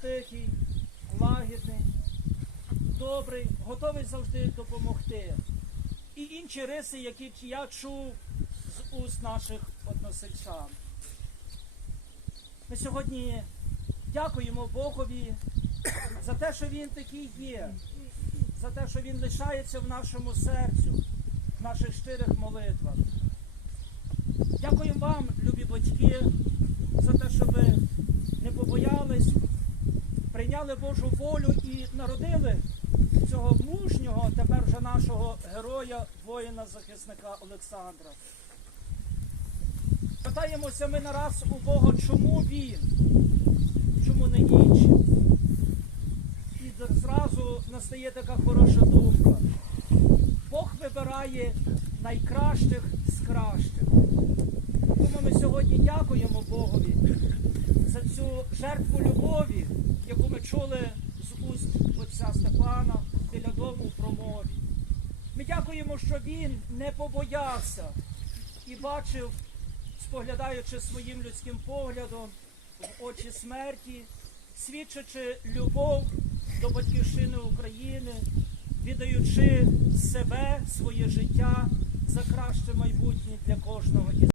тихий, лагідний, добрий, готовий завжди допомогти. І інші риси, які я чув з уст наших односельчан. Ми сьогодні дякуємо Богові за те, що Він такий є, за те, що Він лишається в нашому серцю, в наших щирих молитвах. Дякуємо вам, любі батьки, за те, що ви не побоялись, прийняли Божу волю і народили цього мужнього, тепер вже нашого героя, воїна-захисника Олександра. Питаємося ми нараз у Бога, чому він, чому не інші. І зразу настає така хороша думка. Бог вибирає найкращих з кращих. Тому ми сьогодні дякуємо Богові за цю жертву любові, яку ми чули з уст отця Степана біля дому в промові. Ми дякуємо, що він не побоявся і бачив, споглядаючи своїм людським поглядом в очі смерті, свідчачи любов до батьківщини України, віддаючи себе, своє життя за краще майбутнє для кожного із